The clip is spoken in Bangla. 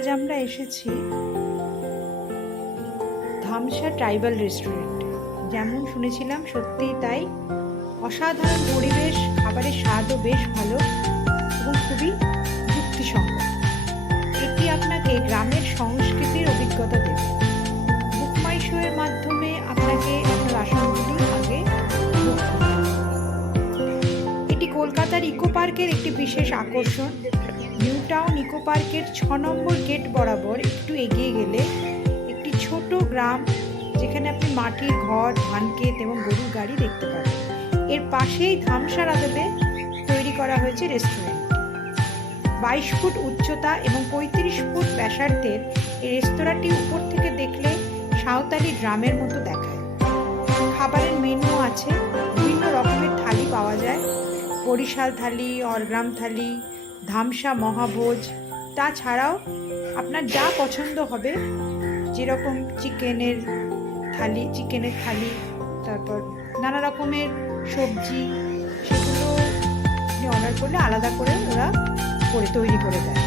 আজ আমরা এসেছি ধামসা ট্রাইবাল রেস্টুরেন্ট। যেমন শুনেছিলাম সত্যিই তাই, অসাধারণ পরিবেশ, খাবারের স্বাদও বেশ ভালো এবং খুবই যুক্তিসঙ্গত। এটি আপনাকে গ্রামের সংস্কৃতির অভিজ্ঞতা দেবে। বুক মাই শো এর মাধ্যমে আপনাকে আপনার আসনগুলি আগে বুক করতে হবে। এটি কলকাতার ইকো পার্কের একটি বিশেষ আকর্ষণ। নিউ টাউন ইকো পার্কের 6 নম্বর গেট বরাবর একটু এগিয়ে গেলে একটি ছোট গ্রাম, যেখানে আপনি মাটির ঘর, ধানক্ষেত এবং গরুর গাড়ি দেখতে পাবেন। এর পাশেই ধামসার আদলে তৈরি করা হয়েছে রেস্টুরেন্ট। 22 ফুট উচ্চতা এবং 35 ফুট ব্যাসার্ধের এই রেস্তোরাঁটি উপর থেকে দেখলে সাঁওতালি গ্রামের মতো দেখায়। খাবারের মেনু আছে, বিভিন্ন রকমের থালি পাওয়া যায়। বরিশাল থালি, অরগ্রাম থালি, ধামসা মহাভোজ। তাছাড়াও আপনার যা পছন্দ হবে, যেরকম চিকেনের থালি, তারপর নানা রকমের সবজি, সেগুলো আপনি অর্ডার করলে আলাদা করে ওরা তৈরি করে দেয়।